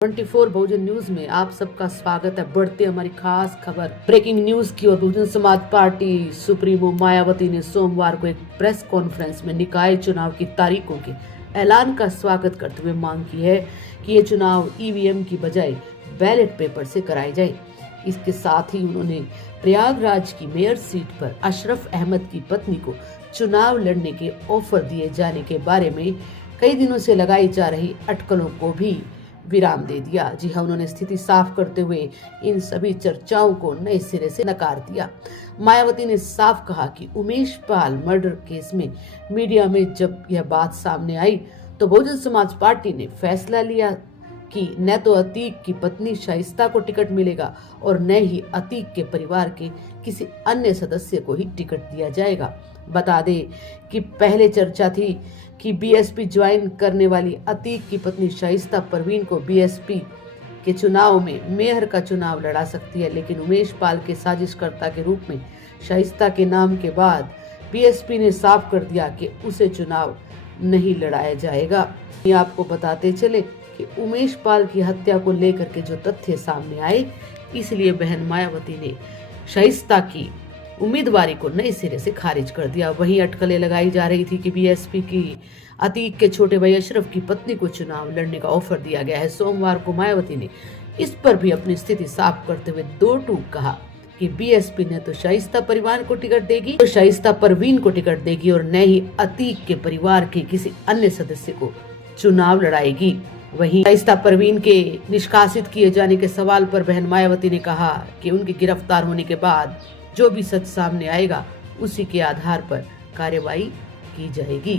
24 बहुजन news में आप सबका स्वागत है। बढ़ते हमारी खास खबर ब्रेकिंग न्यूज की ओर। बहुजन समाज पार्टी सुप्रीमो मायावती ने सोमवार को एक प्रेस कॉन्फ्रेंस में निकाय चुनाव की तारीखों के ऐलान का स्वागत करते हुए मांग की है कि ये चुनाव ईवीएम की बजाय बैलेट पेपर से कराए जाए। इसके साथ ही उन्होंने प्रयागराज की मेयर सीट पर अशरफ अहमद की पत्नी को चुनाव लड़ने के ऑफर दिए जाने के बारे में कई दिनों से लगाई जा रही अटकलों को भी विराम दे दिया। जी हाँ, उन्होंने स्थिति साफ करते हुए इन सभी चर्चाओं को नए सिरे से नकार दिया। मायावती ने साफ कहा कि उमेश पाल मर्डर केस में मीडिया में जब यह बात सामने आई तो बहुजन समाज पार्टी ने फैसला लिया कि न तो अतीक की पत्नी शाइस्ता को टिकट मिलेगा और न ही अतीक के परिवार के किसी अन्य सदस्य को ही टिकट दिया जाएगा। बता दें कि पहले चर्चा थी कि बीएसपी ज्वाइन करने वाली अतीक की पत्नी शाइस्ता परवीन को बीएसपी के चुनाव में मेयर का चुनाव लड़ा सकती है, लेकिन उमेश पाल के साजिशकर्ता के रूप में शाइस्ता के नाम के बाद बीएसपी ने साफ कर दिया कि उसे चुनाव नहीं लड़ाया जाएगा। ये आपको बताते चले कि उमेश पाल की हत्या को लेकर के जो तथ्य सामने आए, इसलिए बहन मायावती ने शाइस्ता की उम्मीदवारी को नए सिरे से खारिज कर दिया। वहीं अटकलें लगाई जा रही थी कि बीएसपी की अतीक के छोटे भाई अशरफ की पत्नी को चुनाव लड़ने का ऑफर दिया गया है। सोमवार को मायावती ने इस पर भी अपनी स्थिति साफ करते हुए दो टूक कहा कि बीएसपी ने तो शाइस्ता परिवार को टिकट देगी, तो शाइस्ता परवीन को टिकट देगी और न ही अतीक के परिवार के किसी अन्य सदस्य को चुनाव लड़ाएगी। वहीं शाइस्ता परवीन के निष्कासित किए जाने के सवाल पर बहन मायावती ने कहा कि उनके गिरफ्तार होने के बाद जो भी सच सामने आएगा उसी के आधार पर कार्रवाई की जाएगी।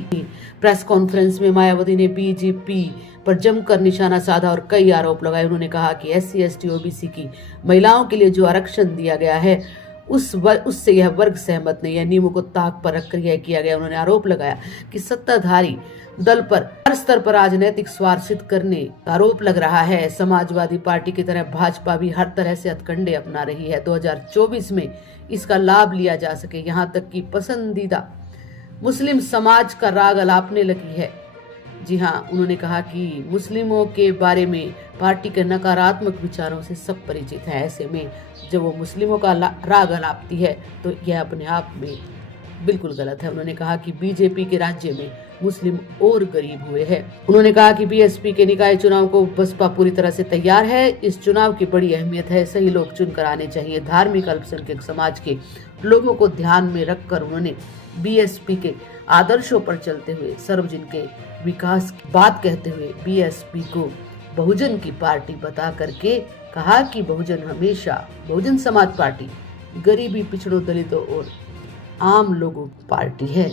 प्रेस कॉन्फ्रेंस में मायावती ने बीजेपी पर जमकर निशाना साधा और कई आरोप लगाए। उन्होंने कहा कि SC ST OBC की महिलाओं के लिए जो आरक्षण दिया गया है उससे यह वर्ग सहमत नहीं है, नियमों को ताक पर रखकर यह किया गया। उन्होंने आरोप लगाया कि सत्ताधारी दल पर हर स्तर पर राजनीतिक स्वार्थ सिद्ध करने का आरोप लग रहा है। समाजवादी पार्टी की तरह भाजपा भी हर तरह से हथकंडे अपना रही है 2024 में इसका लाभ लिया जा सके, यहाँ तक कि पसंदीदा मुस्लिम समाज का राग अलापने लगी है। जी हाँ, उन्होंने कहा कि मुस्लिमों के बारे में पार्टी के नकारात्मक विचारों से सब परिचित है। ऐसे में जब वो मुस्लिमों का राग अलापती है तो यह अपने आप में बिल्कुल गलत है। उन्होंने कहा कि बीजेपी के राज्य में मुस्लिम और गरीब हुए हैं। उन्होंने कहा कि बीएसपी के निकाय चुनाव को बसपा पूरी तरह से तैयार है। इस चुनाव की बड़ी अहमियत है, सही लोग चुनकर आने चाहिए। धार्मिक अल्पसंख्यक समाज के लोगों को ध्यान में रखकर उन्होंने बीएसपी के आदर्शों पर चलते हुए सार्वजनिक के विकास की बात कहते हुए बीएसपी को बहुजन की पार्टी बता करके कहा कि बहुजन समाज पार्टी गरीबी, पिछड़ों, दलितों और आम लोगों की पार्टी है।